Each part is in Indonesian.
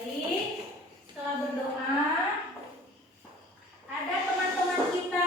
Baik, setelah berdoa, ada teman-teman kita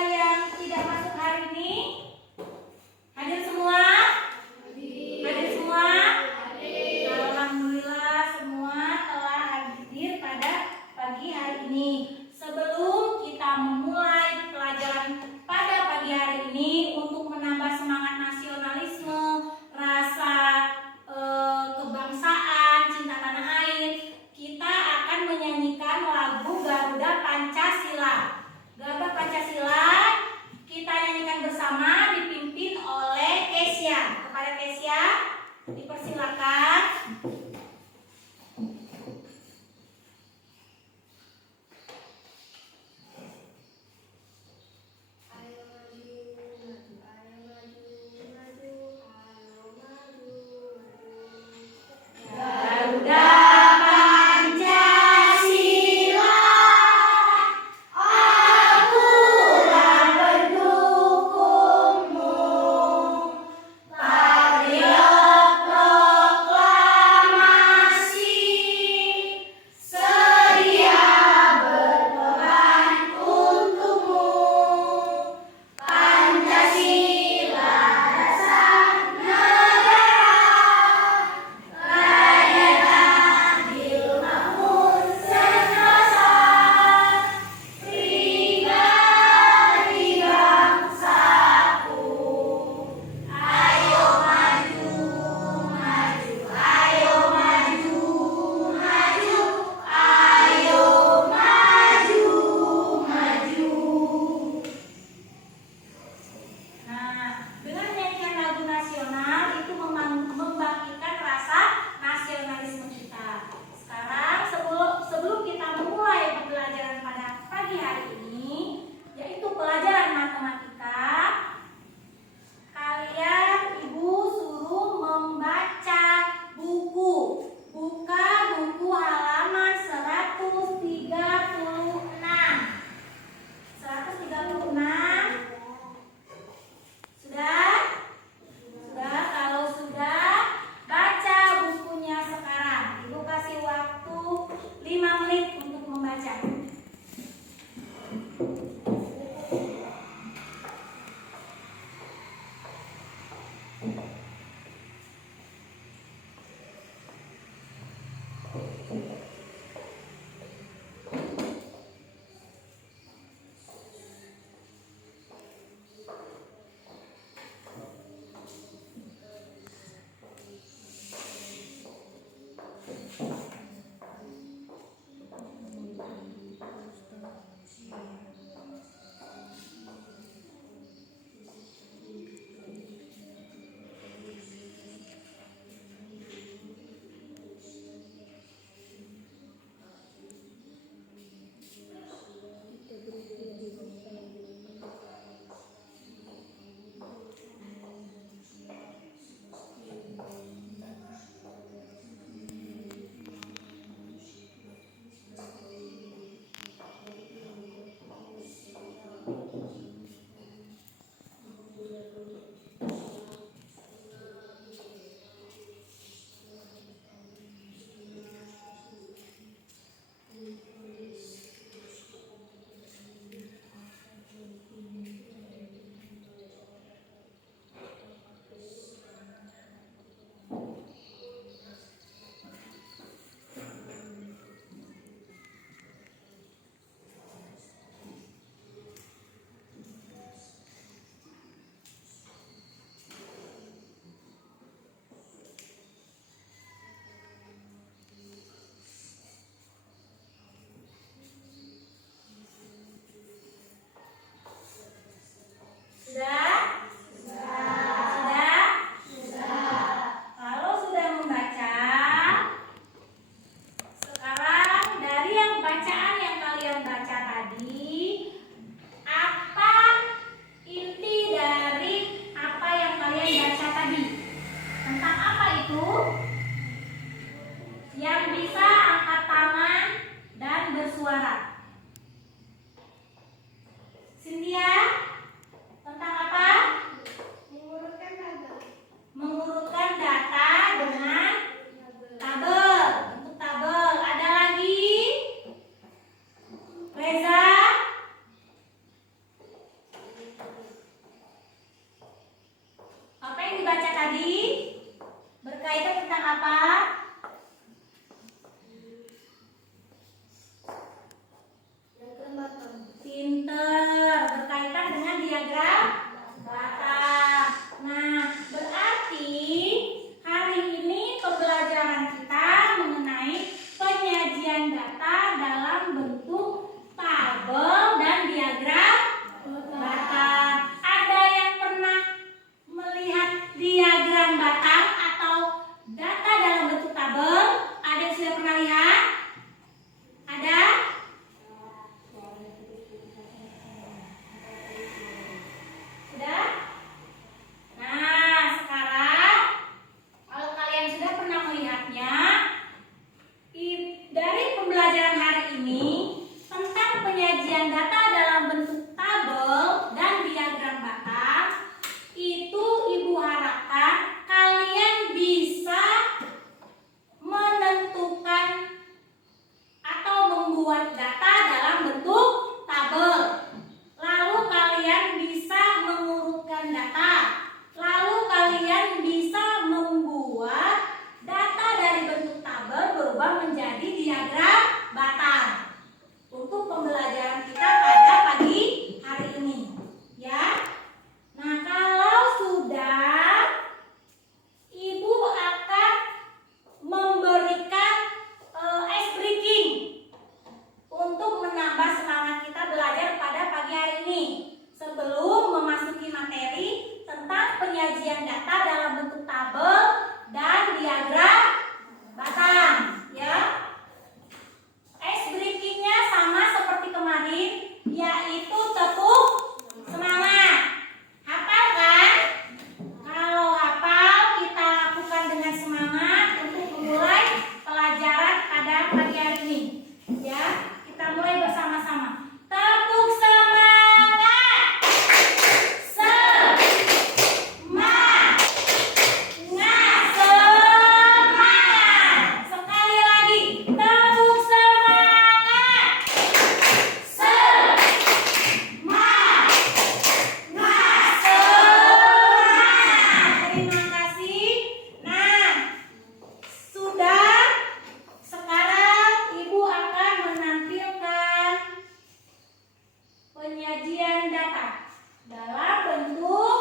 penyajian data dalam bentuk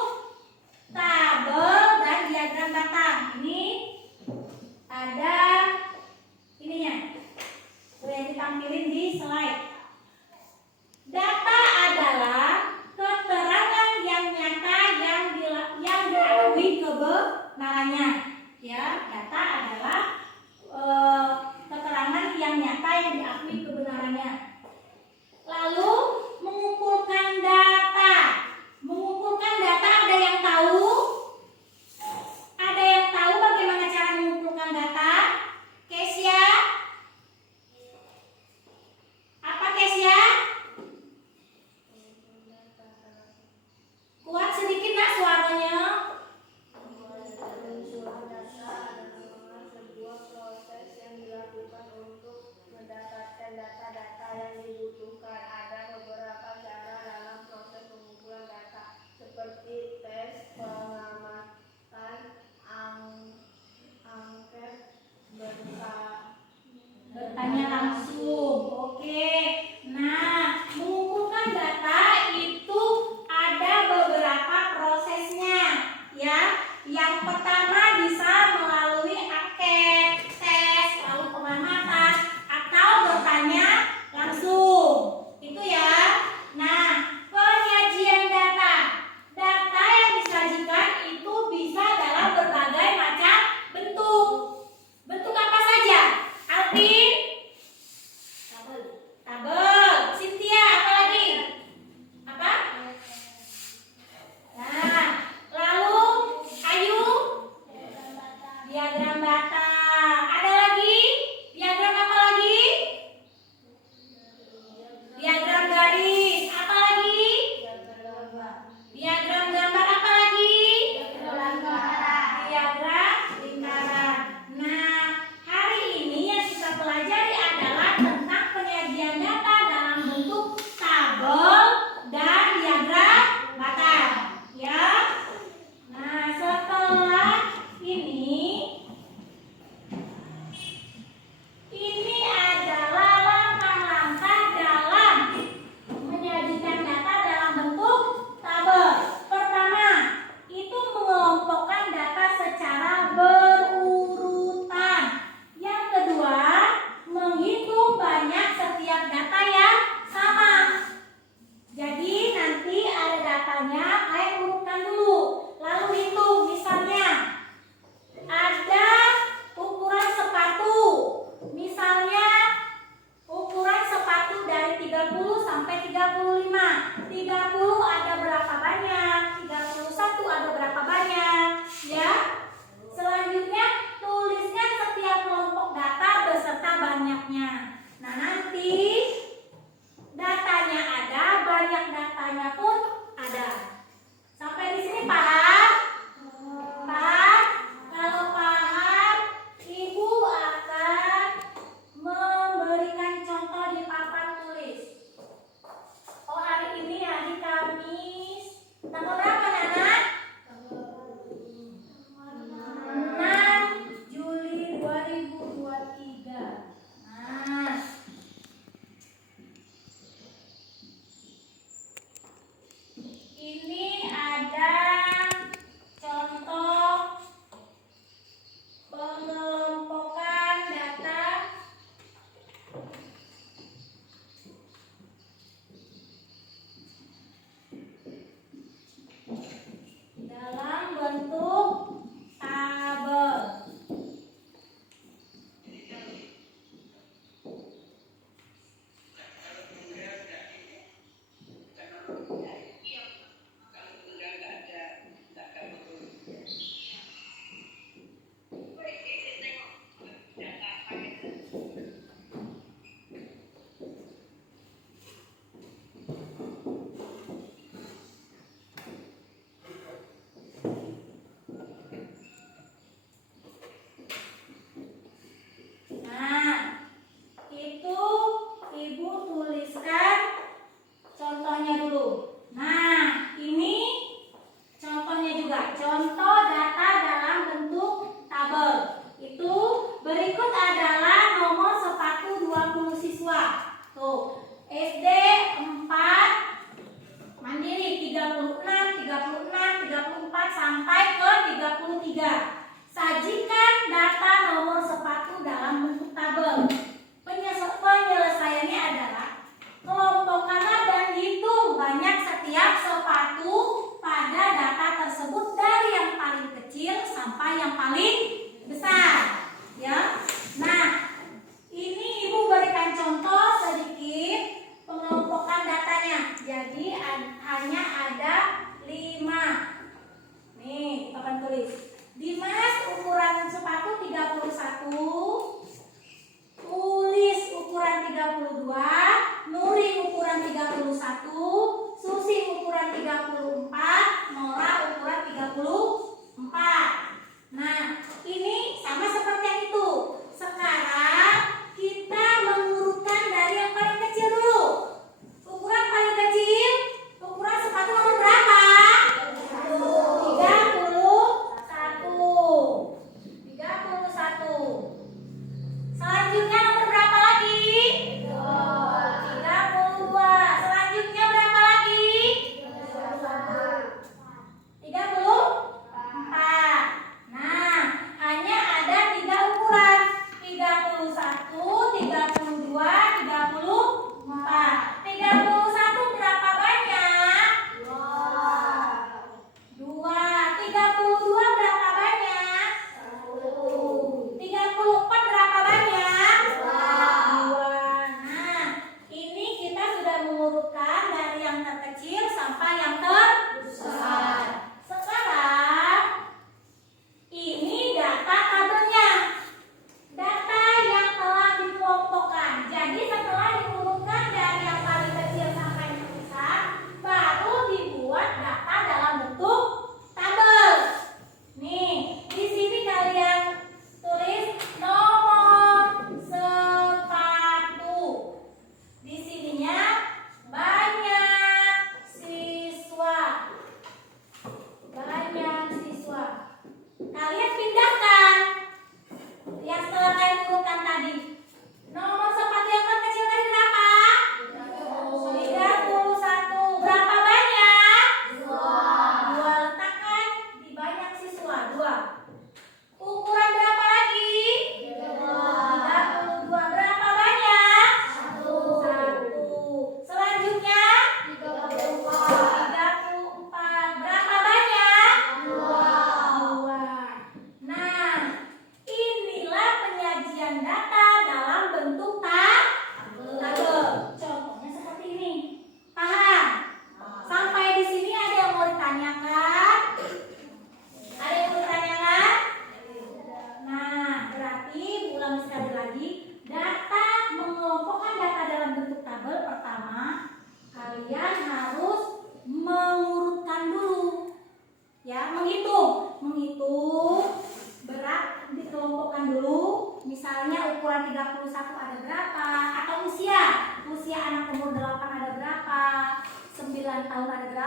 tabel dan diagram batang. Ini ada ininya, yang ditampilin di slide. Data adalah keterangan yang nyata yang diakui kebenarannya. Ya, data adalah keterangan yang nyata yang diakui kebenarannya. Lalu mengumpulkan data. Mengumpulkan data ada yang tahu? Ada yang tahu bagaimana cara mengumpulkan data? Kesia? Apa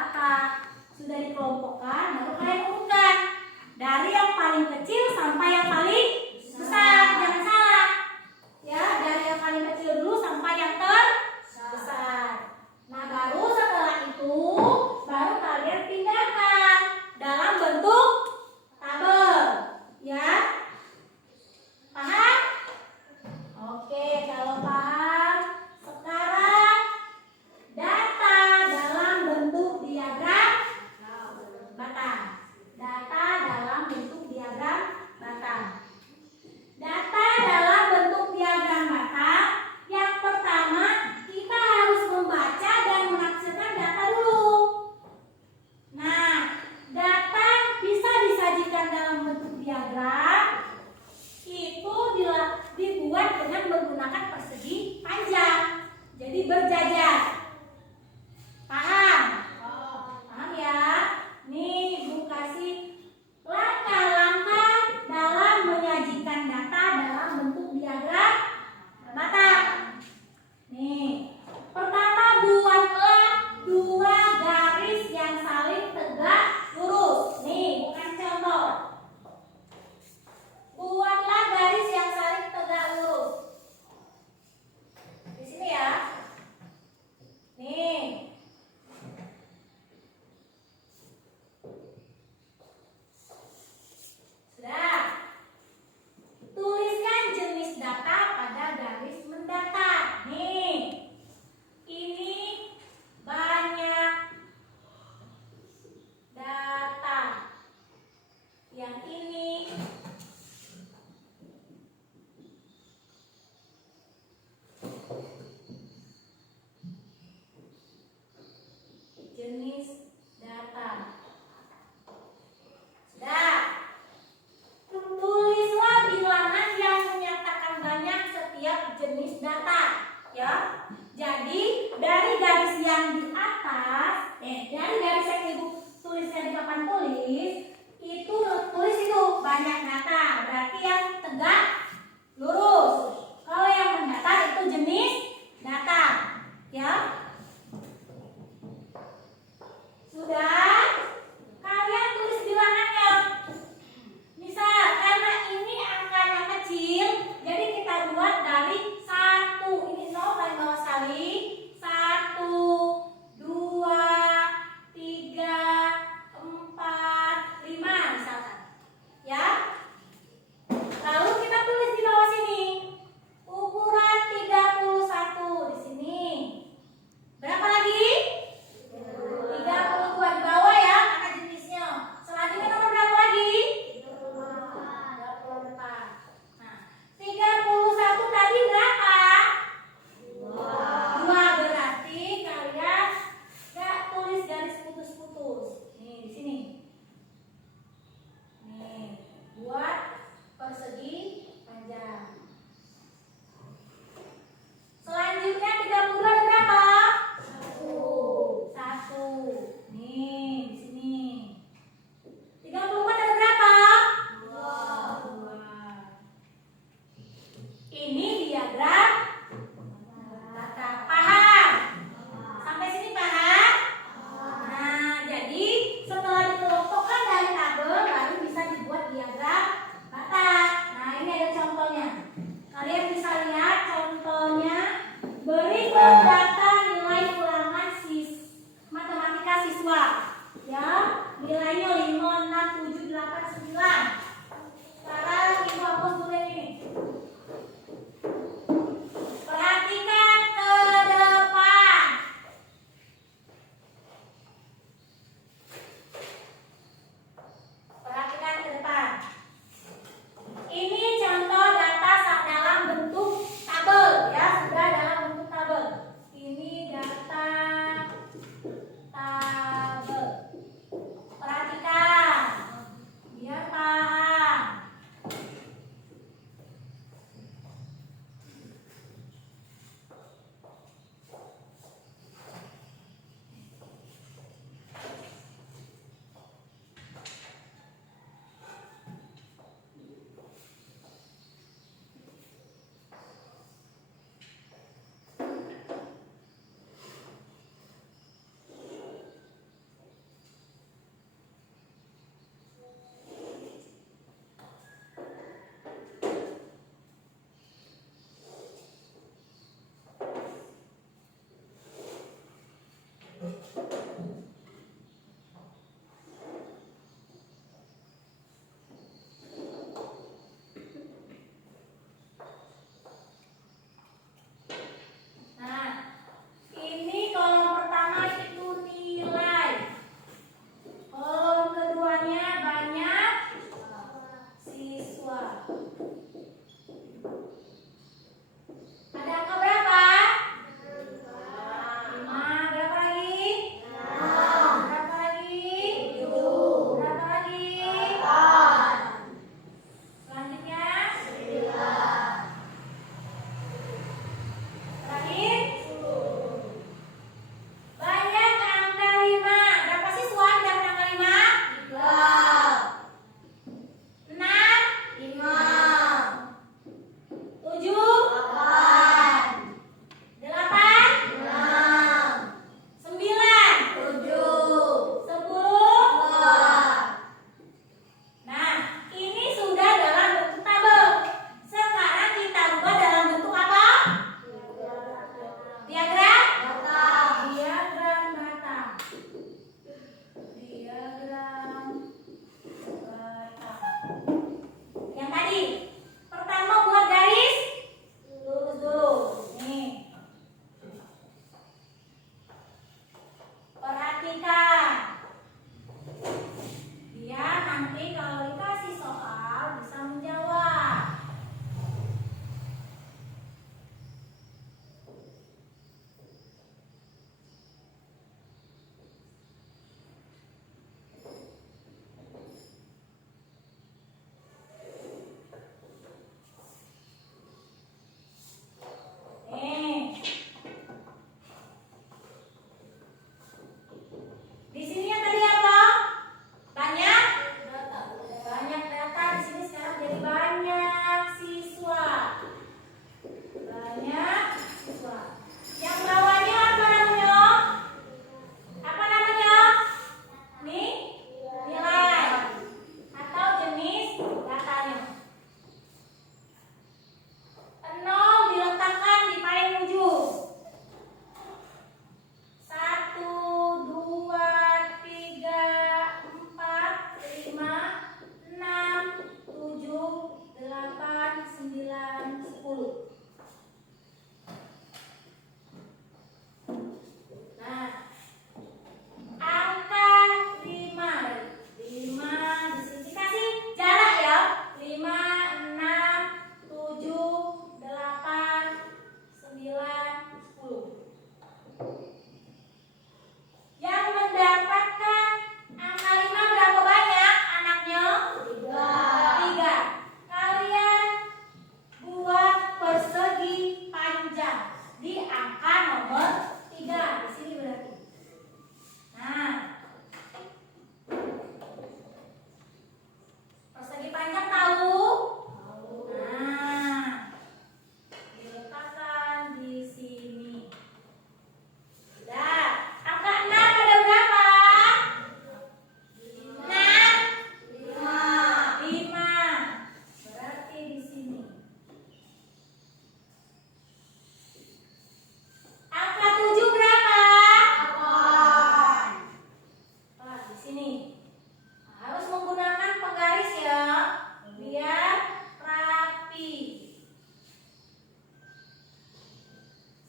data. Sudah dikelompokkan, baru kalian urutkan dari yang paling kecil sampai yang paling besar. Jangan salah ya, dari yang paling kecil dulu sampai yang terbesar. Nah, baru setelah itu baru kalian pindahkan dalam bentuk tabel ya. Paham? Oke, kalau paham, sekarang data dalam bentuk diagram batang. Data dalam bentuk diagram batang. Data dalam bentuk diagram batang, yang pertama kita harus membaca dan menafsirkan data dulu. Nah, data bisa disajikan dalam bentuk diagram itu dibuat dengan menggunakan persegi panjang, jadi berjajar. Paham? Paham ya? Nih, Bu kasih langkah-langkah dalam menyajikan data dalam bentuk diagram batang. Nih, pertama buatlah dua garis yang saling tegak lurus. Nih, bukan contoh. Buatlah garis yang saling tegak lurus. Di sini ya. Nih. Sudah. Tuliskan jenis data pada garis mendatar. Nih. Ini banyak data. Yang ini jenis data. Sudah. Tulislah bilangan yang menyatakan banyak setiap jenis data, ya. Jadi dari garis yang di atas, dari garis yang Ibu tulisnya di papan tulis, itu tulis itu banyak data, berarti yang tegak lurus. Kalau yang mendatar itu jenis data, ya. Sudah? Kalian tulis bilangannya. Misal, karena ini angkanya kecil, jadi kita buat dari 1. Ini 0 paling bawah sekali. 1, 2, 3, 4, 5 misalkan. Ya. Lalu kita tulis di bawah sini. Ukuran 31 di sini. Berapa lagi? 32 di bawah ya, angka jenisnya. Selanjutnya nomor berapa lagi? 24. Nah, 31 tadi berapa? 2. Berarti kalian gak tulis garis putus-putus. Nih, di sini. Nih, buat persegi panjang. Selanjutnya 32 ada berapa? 1. Nih, di sini. 34 ada berapa? 2. Ini diagram data. Paham? Sampai sini paham? Nah, jadi setelah dikelompokkan dari tabel baru bisa dibuat diagram batang. Nah, ini ada contohnya. Kalian bisa lihat contohnya. Berikut data nilai ulangan matematika siswa. Ya, nilainya 5, 6, 7, 8, 9. Sekarang Ibu hapus dulu ini. Perhatikan ke depan. Perhatikan ke depan. Ini contoh data dalam bentuk tabel ya, sudah dalam bentuk tabel. Ini data tabel. Perhatikan sini. Harus menggunakan penggaris ya, biar rapi.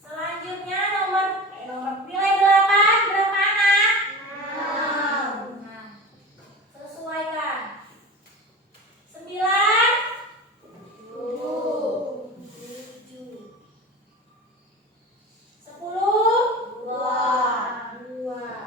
Selanjutnya nomor nilai 8 berapa anak? 6. Nah, sesuaikan. 9 7. 10 2.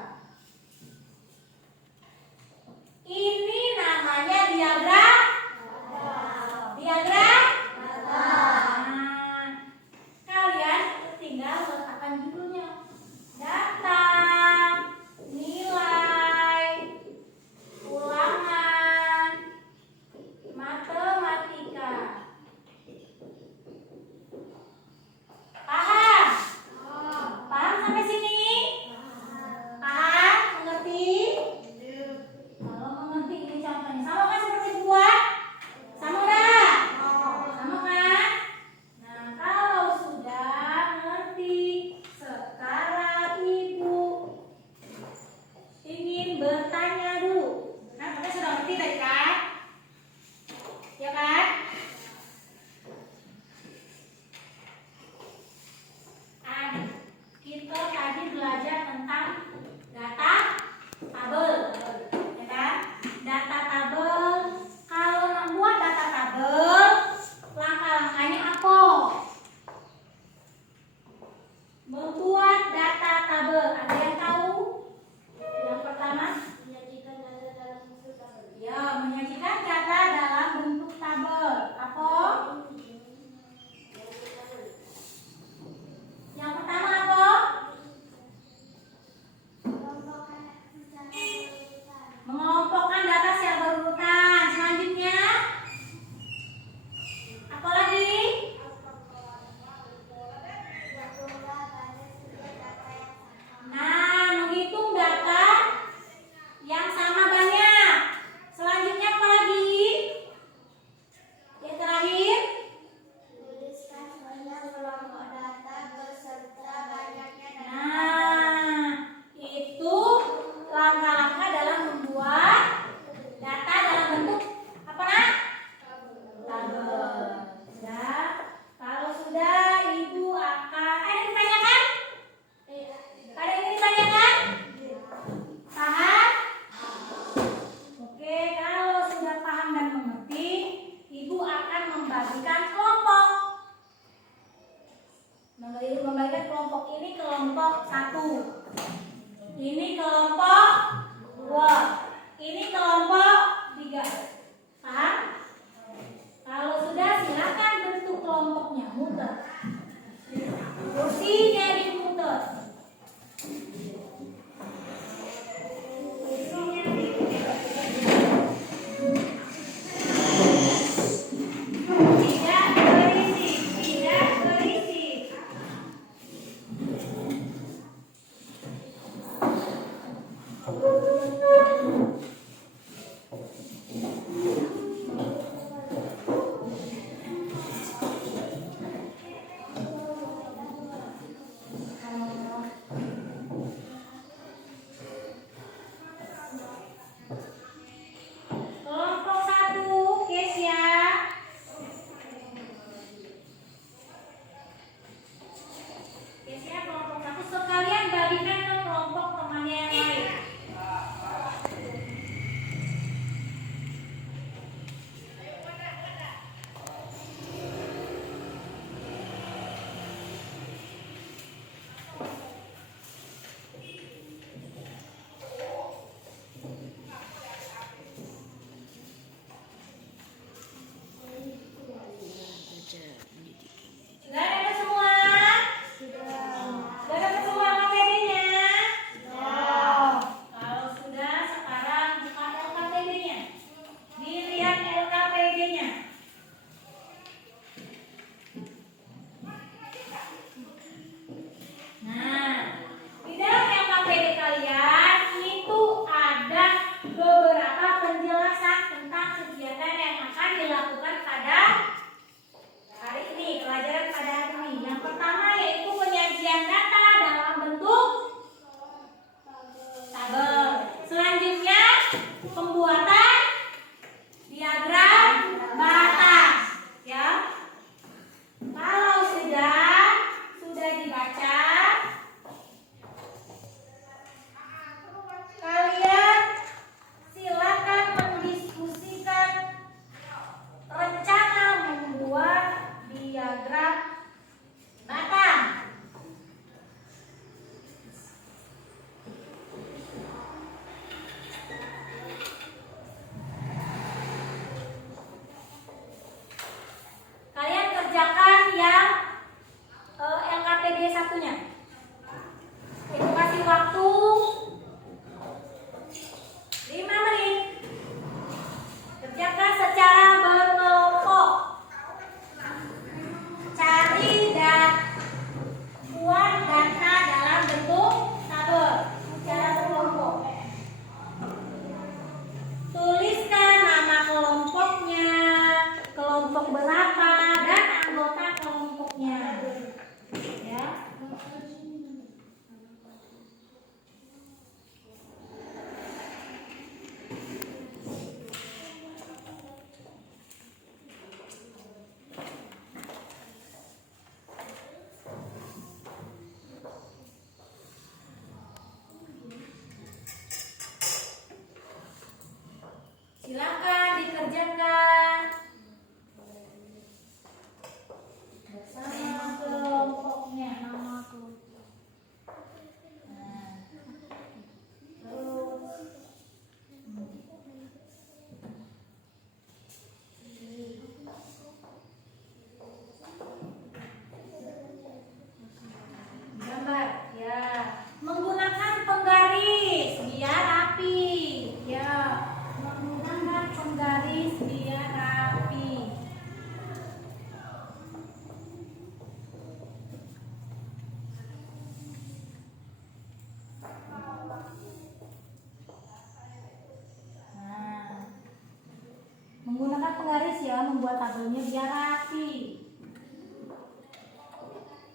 penggaris ya, membuat tabelnya biar rapi.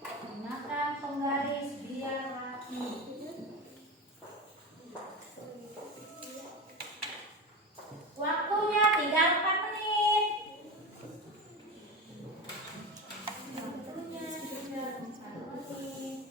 Gunakan penggaris biar rapi. Waktunya tinggal 4 menit. Waktunya tinggal 4 menit.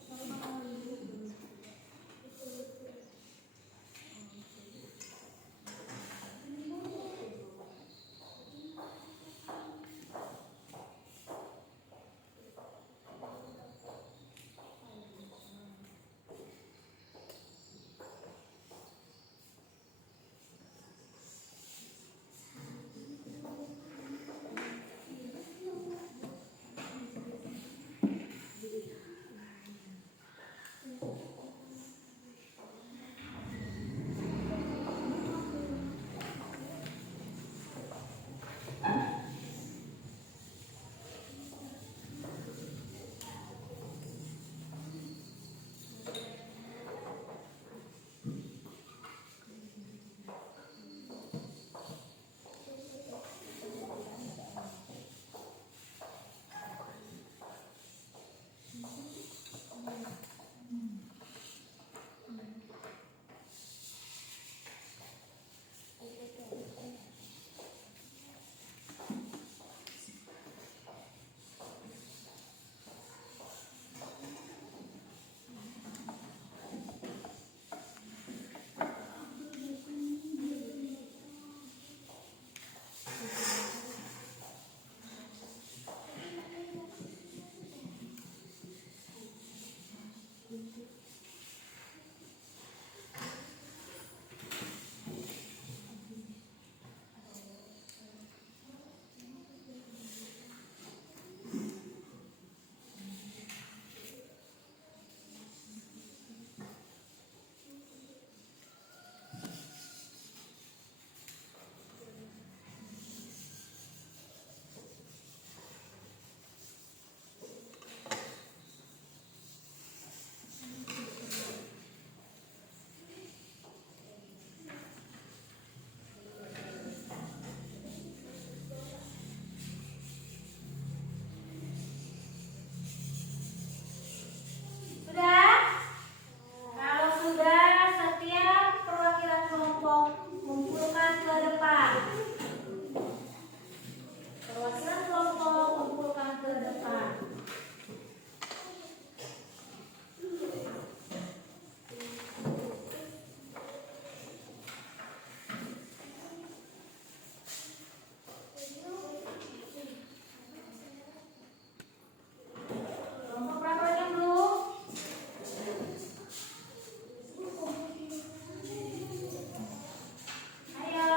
Ayo.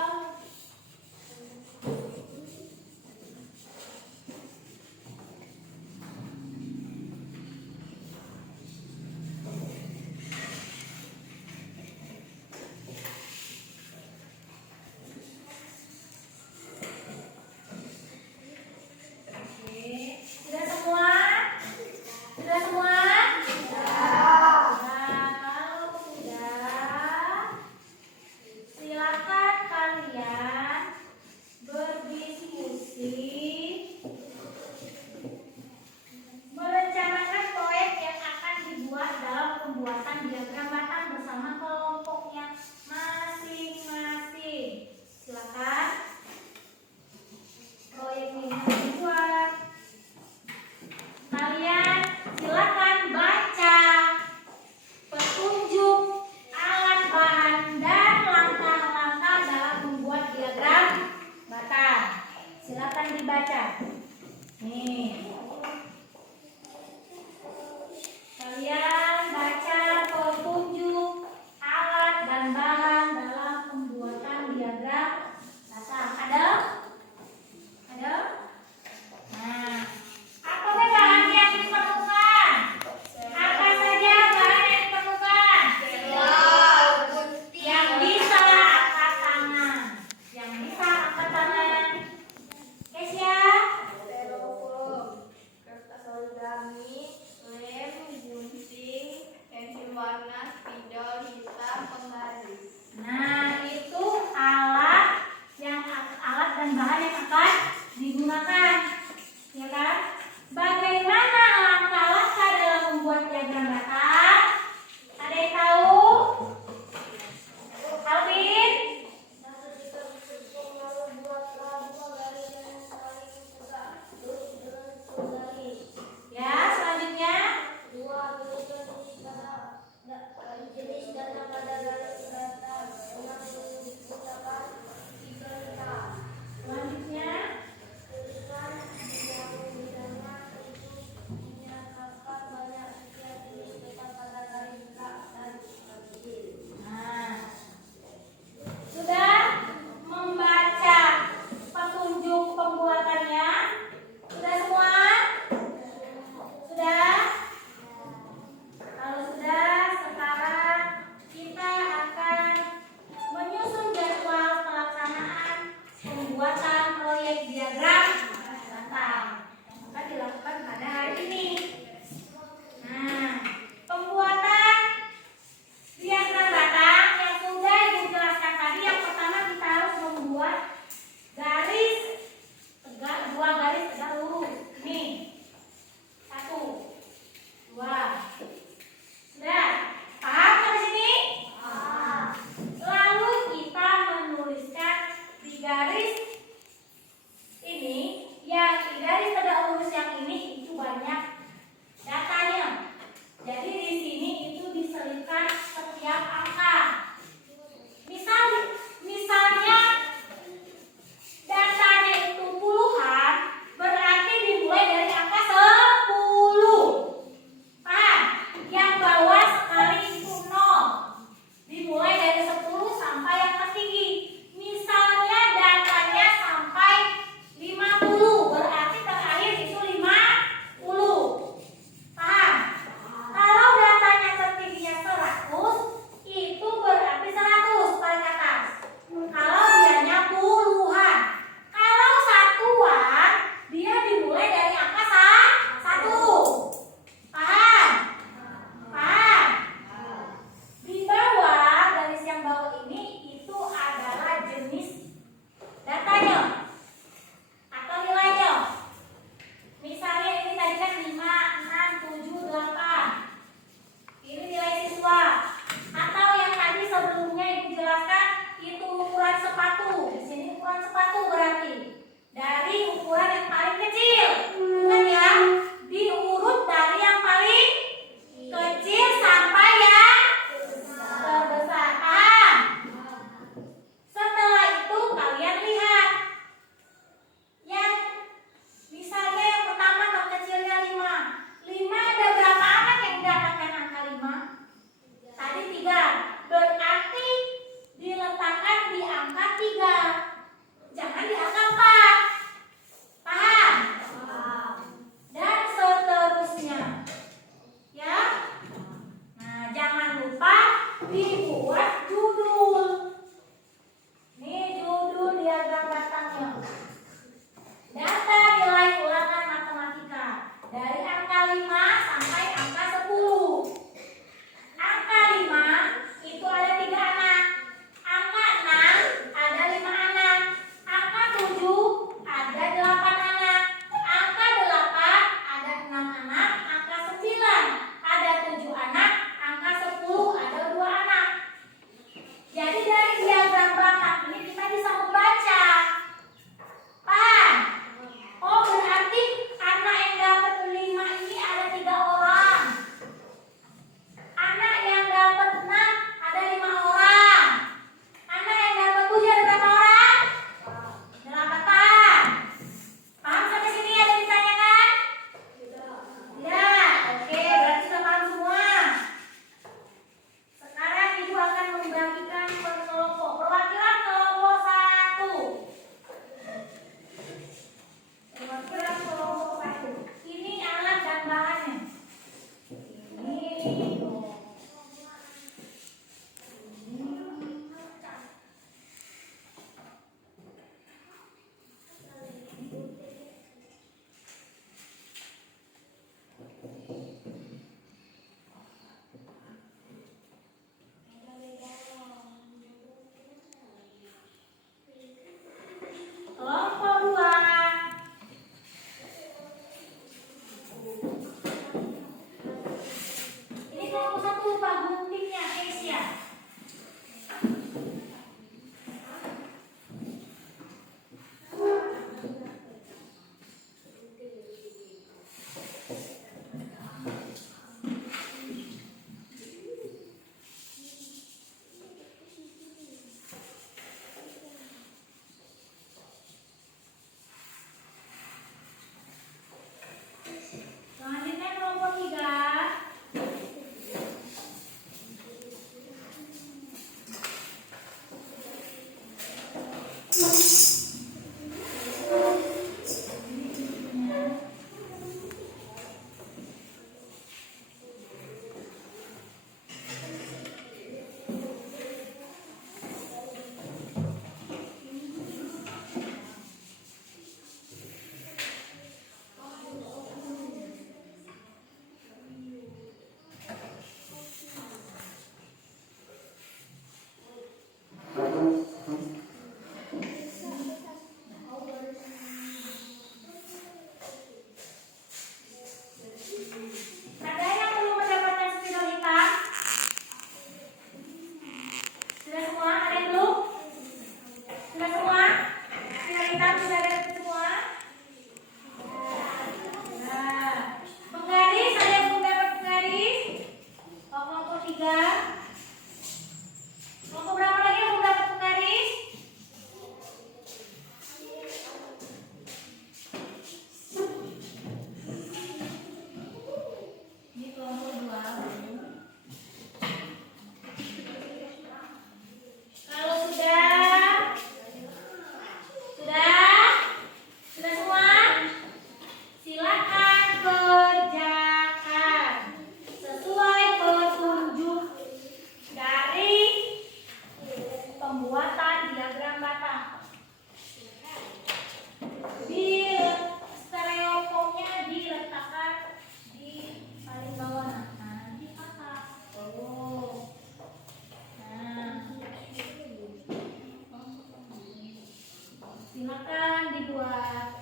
Silakan dibuat.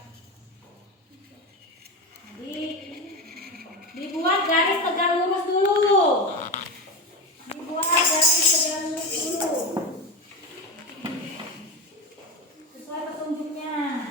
Jadi dibuat garis tegak lurus dulu. Dibuat garis tegak lurus dulu. Sesuai petunjuknya.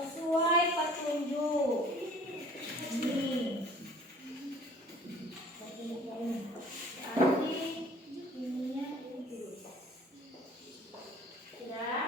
Sesuai petunjuk. Ini. Berarti ininya ini dulu. Sudah?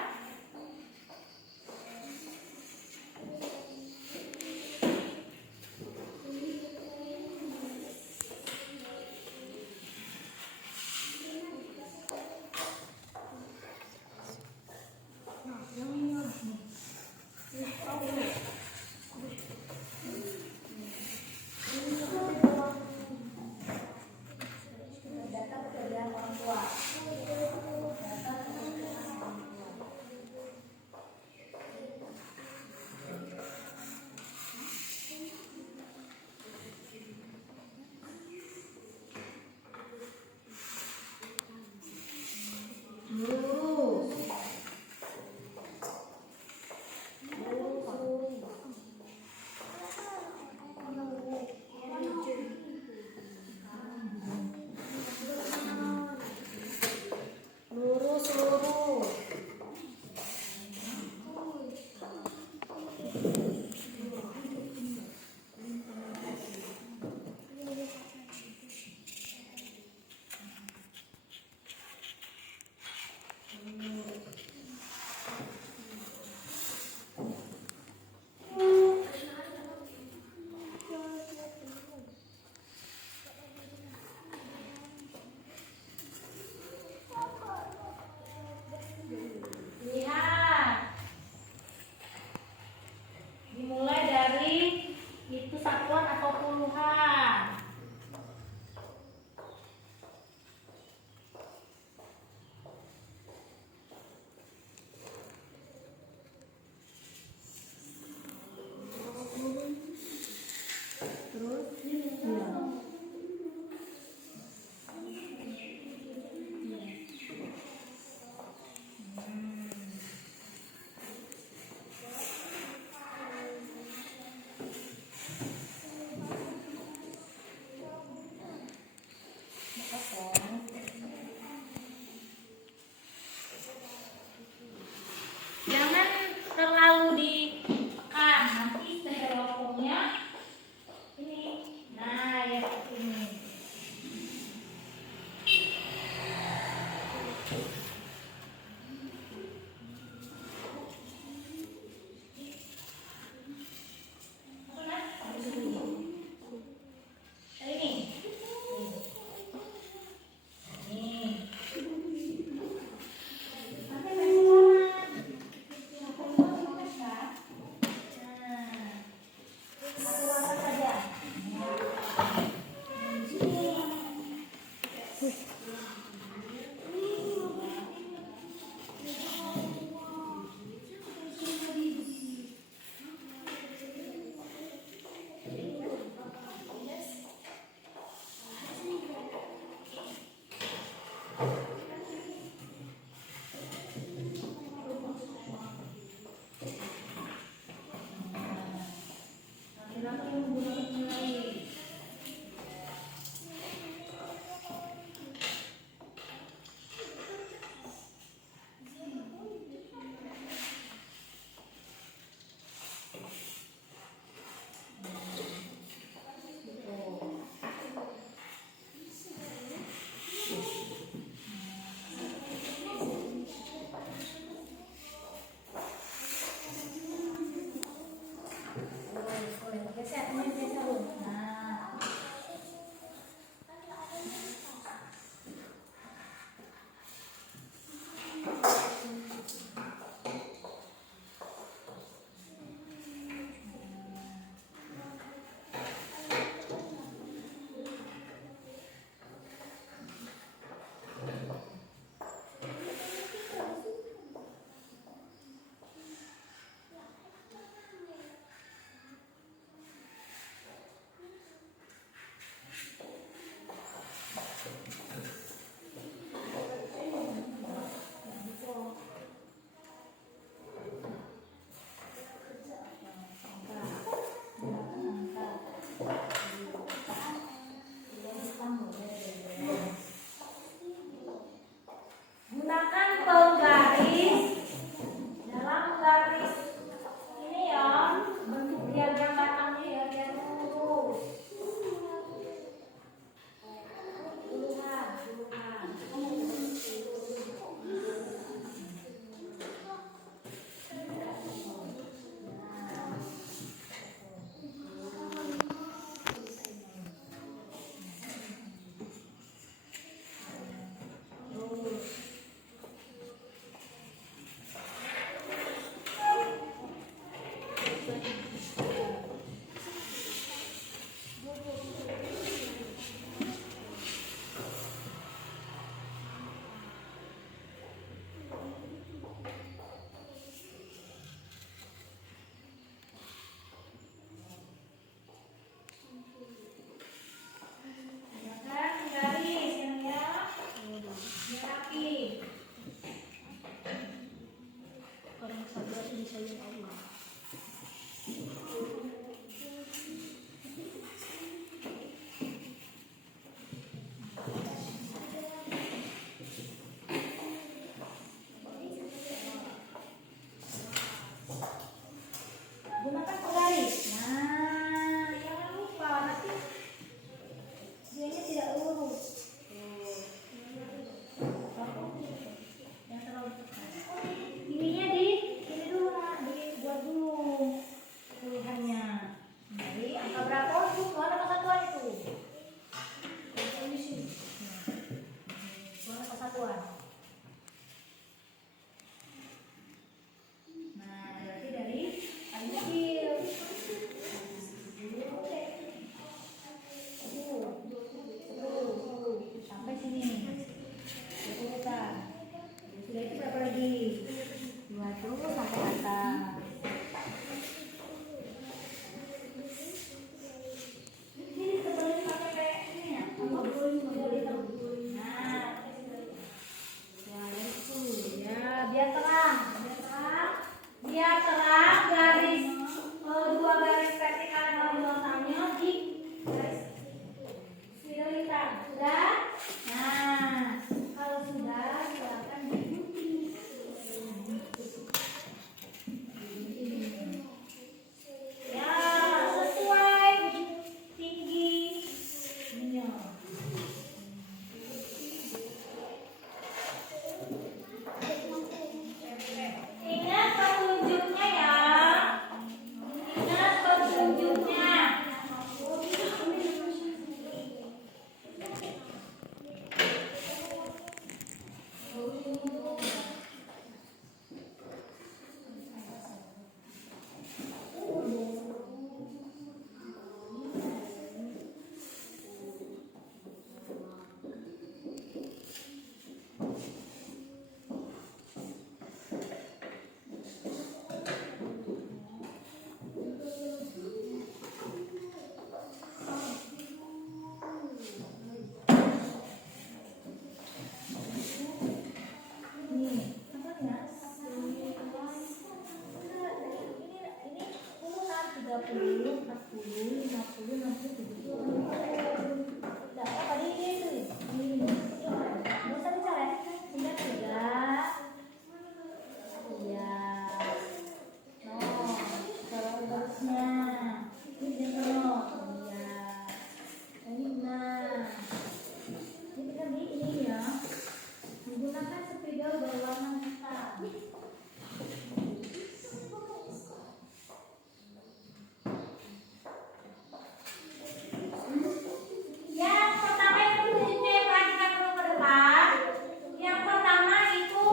Data pekerjaan orang tua. Lurus. Lurus, lurus. Lihat. Dimulai dari itu satuan atau puluhan. Jangan terlalu ditekan, nanti styrofoamnya ini. Nah, ya seperti ini. persatuan. Nah, berarti dari paling kecil. Sampai sini. Urutan. Sudah itu berapa lagi? 2 terus sampai atas. Biar terang garis dua garis vertikal dan horizontalnya di garis lintang. Sudah? Nah, kalau sudah silakan digunting. Ya, sesuai tingginya. Ingat petunjuknya ya. Ingat petunjuknya. Menggunakan spidol berwarna hitam. Yang pertama itu tunjuknya perhatikan dulu ke depan. Yang pertama itu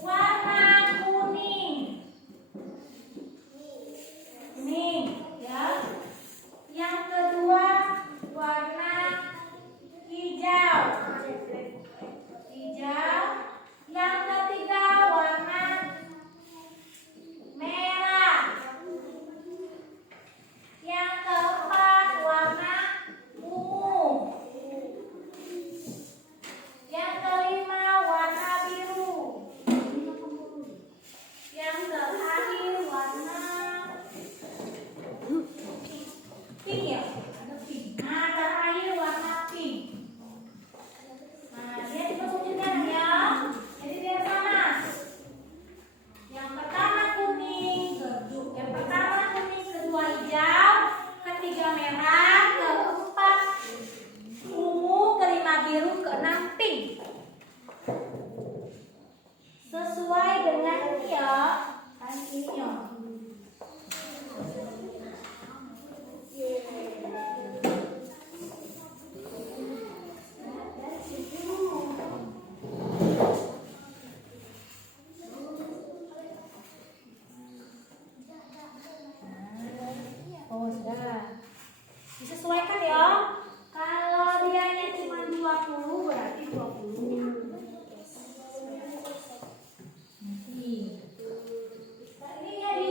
warna kuning. Kuning, ya. Yang kedua warna hijau. Hijau. Yang ketiga warna merah. Yang keempat warna ungu. Yang kelima warna biru. Yang terakhir warna pink ya? Nah, terakhir warna pink. Nah, lihat itu petunjuknya ya. Jadi lihat sana. Yang pertama kuning, kedua hijau, ketiga merah, keempat ungu, kelima biru, keenam pink. Sesuai dengan ini ya, ininya. Oh, sudah. Disesuaikan ya. Kalau dianya cuma 20 berarti 20. Nanti. Nah, ini ya di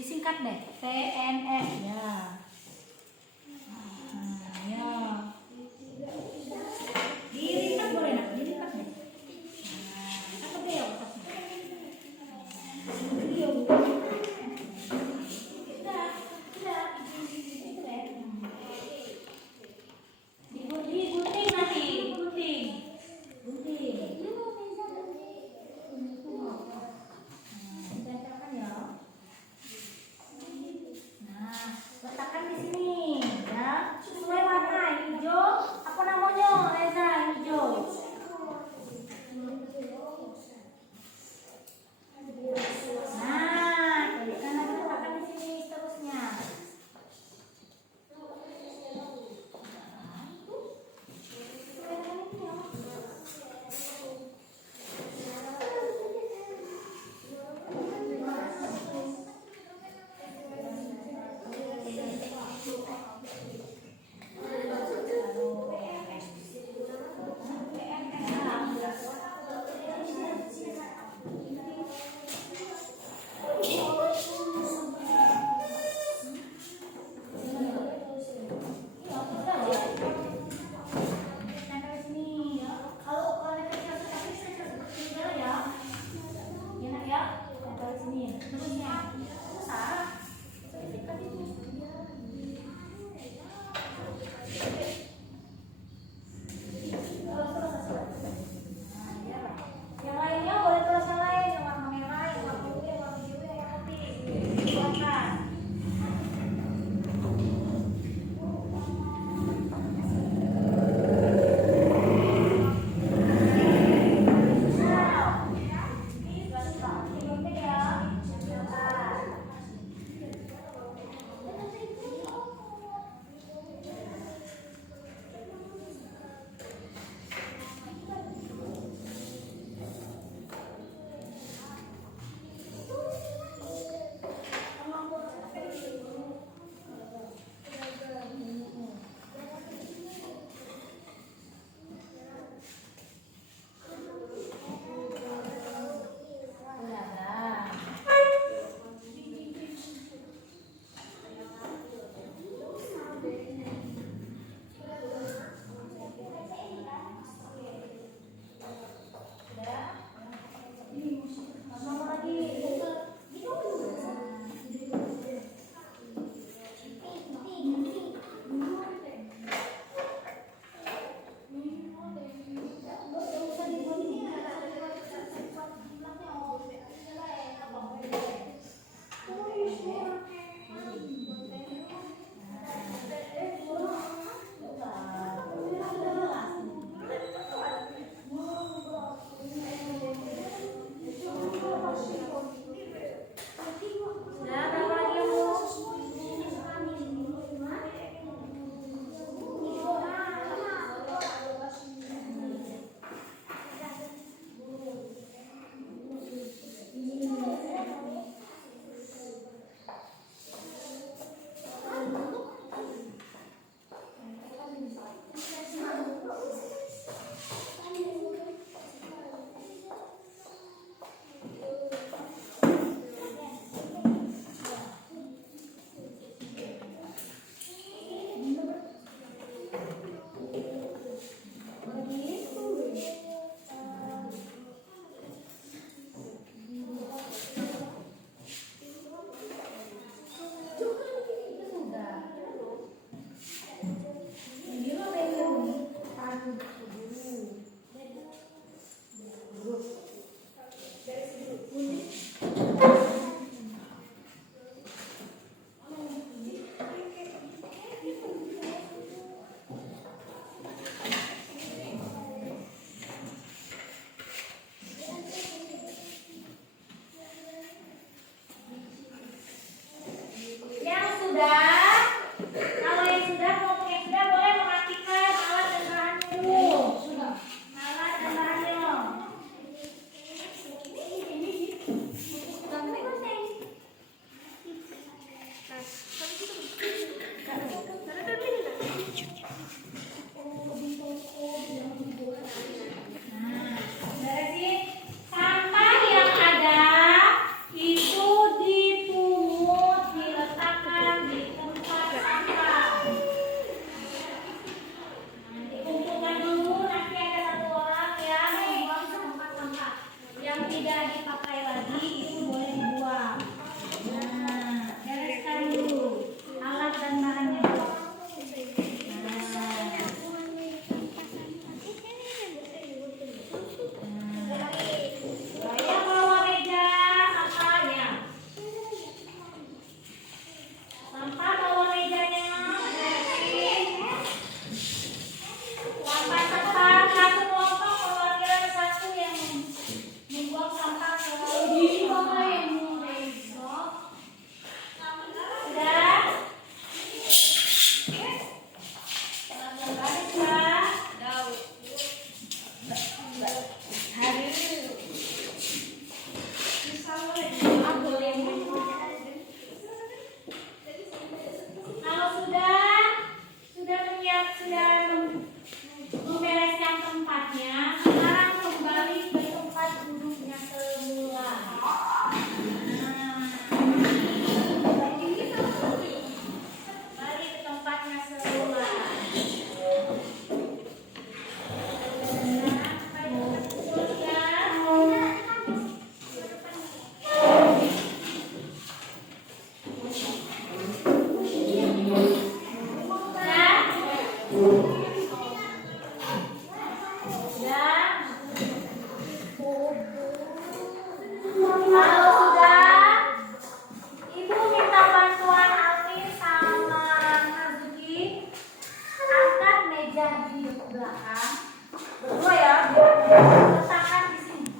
Disingkat deh, TNF ya. Ya. Dilipat boleh nak, dilipat deh. Apa dia otaknya? Digunting nanti, gunting. Ditempelkan ya. Nah, letakkan di sini ya. Sesuai warna hijau. Apa namanya? Reza, hijau. Nah, kan letakkan di sini seterusnya. Yang lainnya boleh tulis yang lain, yang warna merah, yang warna biru, yang warna biru, yang warna putih. Silakan. Ini ya. Silakan. sudah, kalau yang sudah, kelompok yang sudah boleh mengaktifkan alat dan bahannya dulu. Alat dan bahannya. Beresin sampah yang ada itu dipungut, diletakkan di tempat sampah. Dikumpulkan dulu, nanti ada satu orang yang membuang ke tempat sampah. Yang tidak dipakai lagi itu boleh dibuang. Nah, bereskan dulu alat dan bahannya. Saya bawa meja sampahnya. Sampah bawa mejanya. Beresin. Sampah cepat satu kelompok perwakilan satu yang membuang sampah ke besok. Sudah. Baris ya. Kalau sudah membereskan tempatnya, sekarang kembali ke tempat duduknya semula. Kembali ke tempatnya semula. Kalau sudah, Ibu minta bantuan Alvin sama Nazuki angkat meja di belakang. Berdua ya, biar letakkan di sini.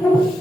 Thank you.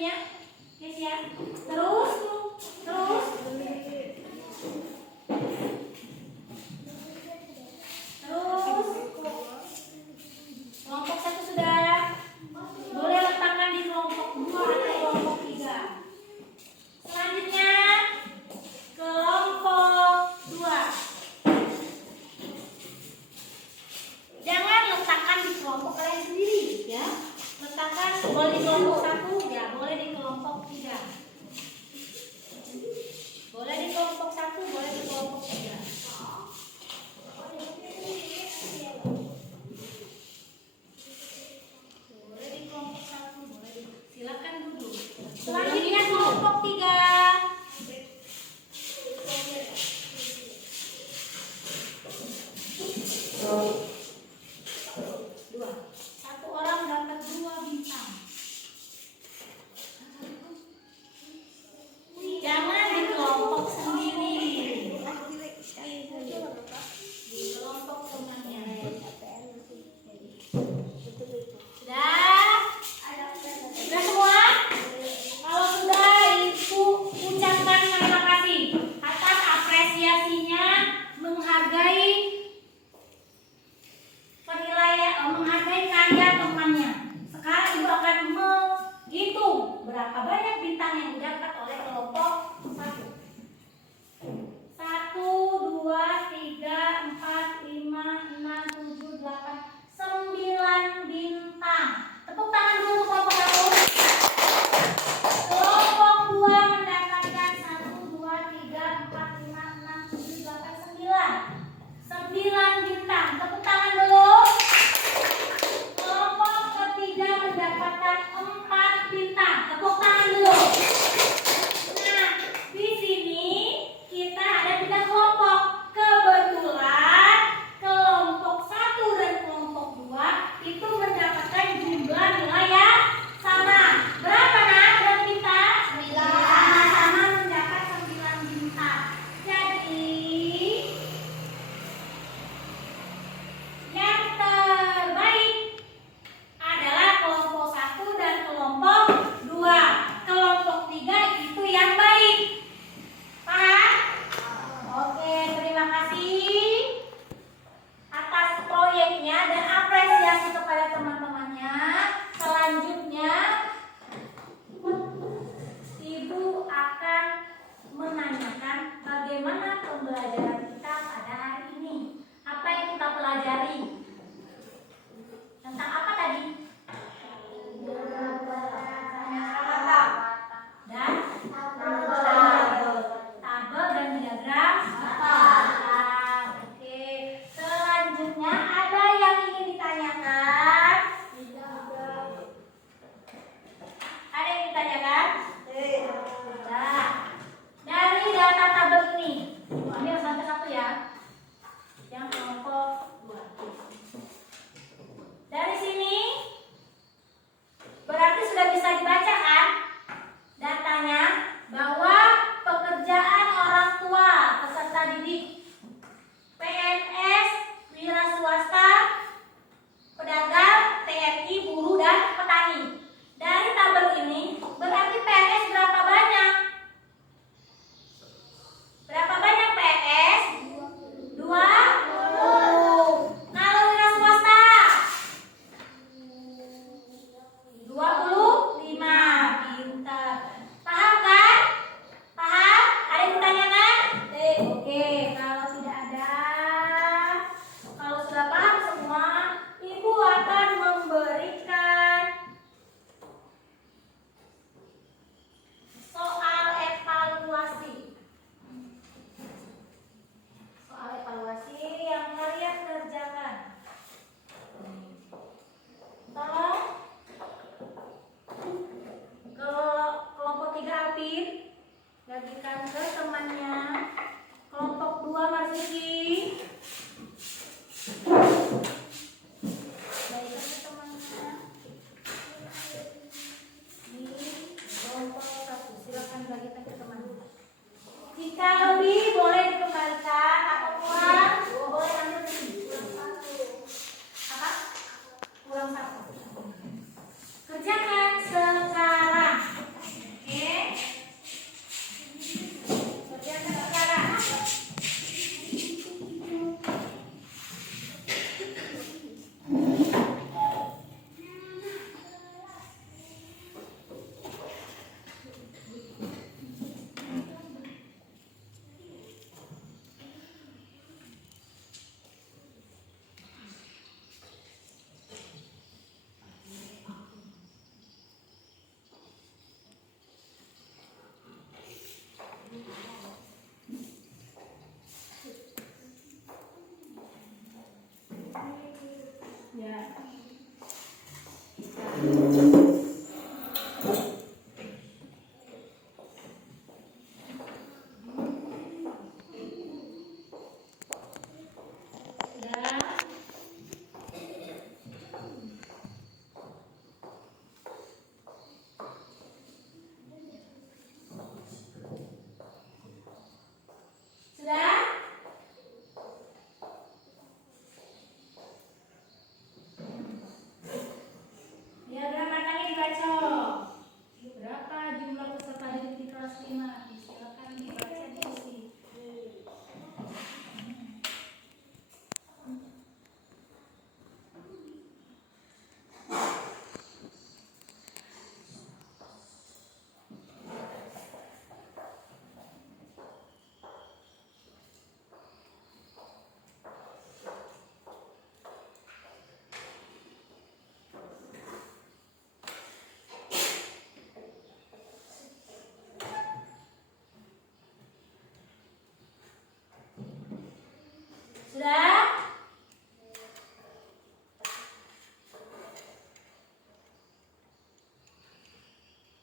selanjutnya, guys ya. Terus kelompok 1 sudah. Boleh letakkan di kelompok 2 atau kelompok 3. Selanjutnya kelompok 2. Jangan letakkan di kelompok kalian sendiri ya. Letakkan boleh di kelompok 1 ya, boleh di kelompok 3. Boleh di kelompok 1, boleh di kelompok 3. Silakan duduk. Selanjutnya kelompok 3. Satu orang dapat 2 bintang. Jangan di kelompok sendiri. Di kelompok temannya. Sudah semua? Kalau sudah, Ibu ucapkan terima kasih atas apresiasinya, menghargai menghargai karya temannya. Sekarang Ibu akan menghitung berapa banyak bintang yang didapat oleh kelompok 1. 1, 2, 3, 4, 5, 6, 7, 8, 9 bintang. Tepuk tangan dulu untuk kelompok 1. Kelompok 2 mendapatkan 1, 2, 3, 4, 5, 6, 7, 8, 9. 9 bintang. Tepuk tangan dulu. Kelompok ketiga mendapatkan 4 bintang. Tepuk tangan dulu. Nah, di sini kita ada 3 kelompok. Kebetulan kelompok 1 dan kelompok 2 itu mendapatkan jumlah nilai yang sama. Berapa nak? Berapa bintang? 9. Sama mendapat 9 bintang. Jadi yang terbaik adalah kelompok 1 dan kelompok 2. Kelompok 3 itu yang baik. Paham? Oke, terima kasih atas proyeknya dan apresiasi kepada teman-temannya. Selanjutnya Ibu akan menanyakan bagaimana pembelajaran kita pada hari ini. Apa yang kita pelajari? Tentang apa tadi? Dan tabel dan diagram. Oke. Selanjutnya ada yang ingin ditanyakan? Ada yang ditanyakan? Nah, dari data tabel ini, ambil satu-satu ya. Yang kelompok 2. Dari sini berarti sudah bisa dibaca kan datanya bahwa pekerjaan orang tua peserta didik, PNS, wira swasta, pedagang, TNI, buruh dan petani. Dari tabel ini berarti PNS berapa banyak? Berapa banyak PNS? 20. Kalau wira swasta 25. Pintar. Paham kan? Paham? Ada yang ditanyakan? Oke, kalau tidak ada, kalau sudah paham semua, Ibu akan memberikan soal evaluasi. Soal evaluasi yang kalian kerjakan. Tolong kelompok 3 Alvin bagikan ke temannya. Kelompok 2 Marzuki bagikan ke temannya. Di kelompok 1 silakan bagikan ke temannya. Jika lebih boleh dikembalikan atau kurang boleh ambil sini. Apa? Kurang 1. Kerjakan sekarang.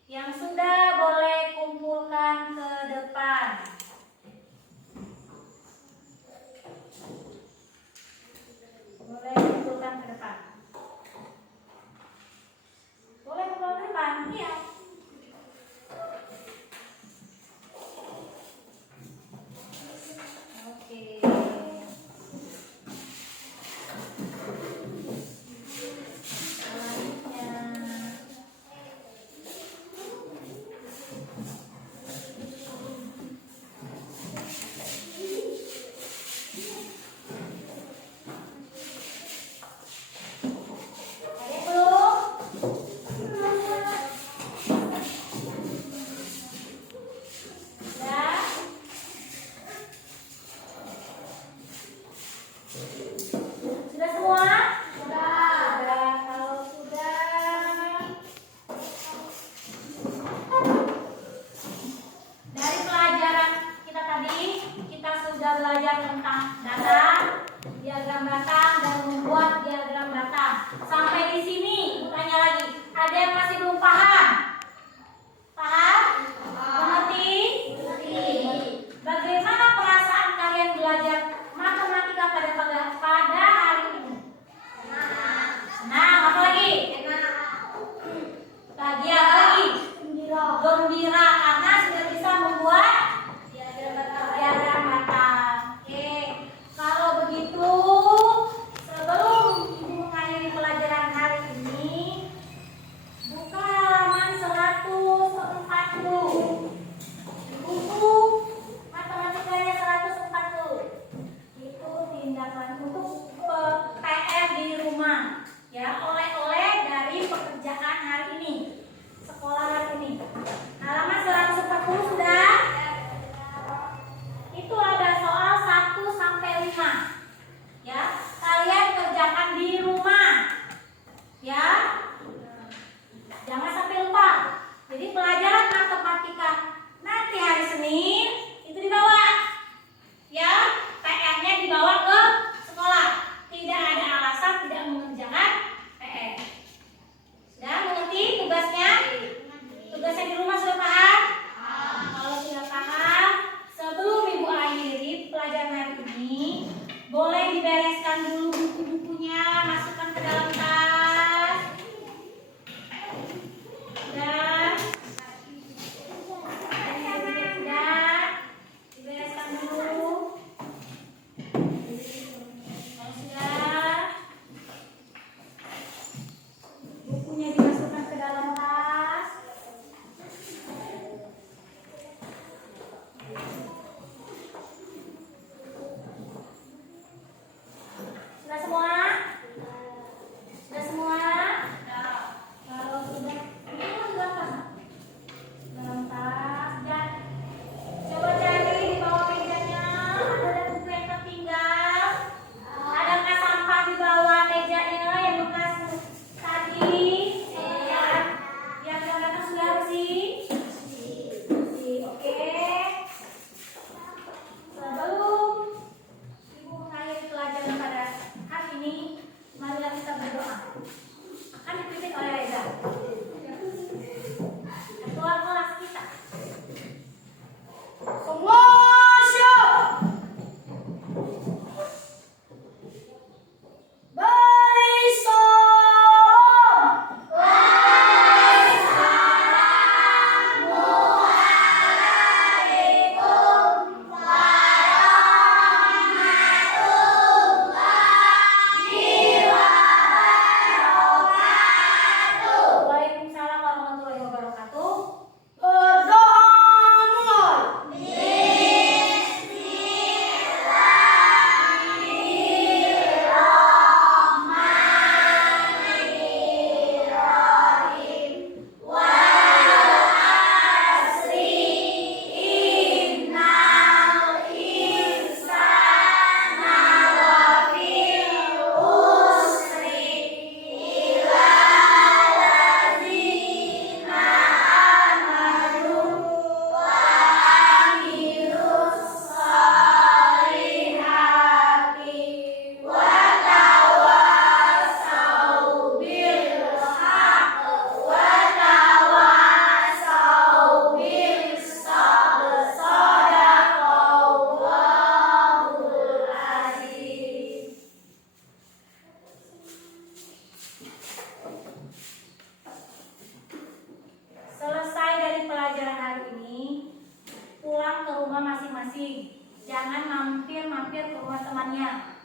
Yang sudah boleh kumpulkan ke depan. Boleh kumpulkan ke depan. Boleh kumpulkan ke depan? Iya. Oke. Sudah semua? Sudah. Kalau sudah, dari pelajaran kita tadi, kita sudah belajar tentang data, diagram batang, dan membuat diagram batang. Sampai di sini, Ibu tanya lagi, ada yang masih belum paham? Paham? Mengerti? Bagaimana perasaan kalian belajar matematika pada hari ini? Senang, apa lagi? Bahagia, apa lagi? Gembira karena sudah bisa membuat diagram batang. Oke, kalau begitu sebelum Ibu mengakhiri pelajaran hari ini, buka halaman 140. Buku matematikanya 140. Itu tindakan untuk PR di rumah. Ya, oleh-oleh dari pekerjaan hari ini. Sekolah hari ini. Halaman 140 sudah? Itu ada soal 1 sampai 5. Ya, kalian kerjakan di rumah. Ya. Jangan sampai lupa. Jadi pelajaran matematika nanti hari Senin itu dibawa. Ya, PR-nya dibawa ke sekolah. Tidak ada alasan tidak mengerjakan PR. Sudah mengerti tugasnya? Tugasnya di rumah sudah paham? Kalau tidak paham, sebelum Ibu akhiri pelajaran hari ini, boleh dibereskan dulu buku-bukunya, masukkan ke dalam tas. Dan dibereskan dulu. Kalau sudah, bukunya dimasukkan ke dalam tas. teman-temannya.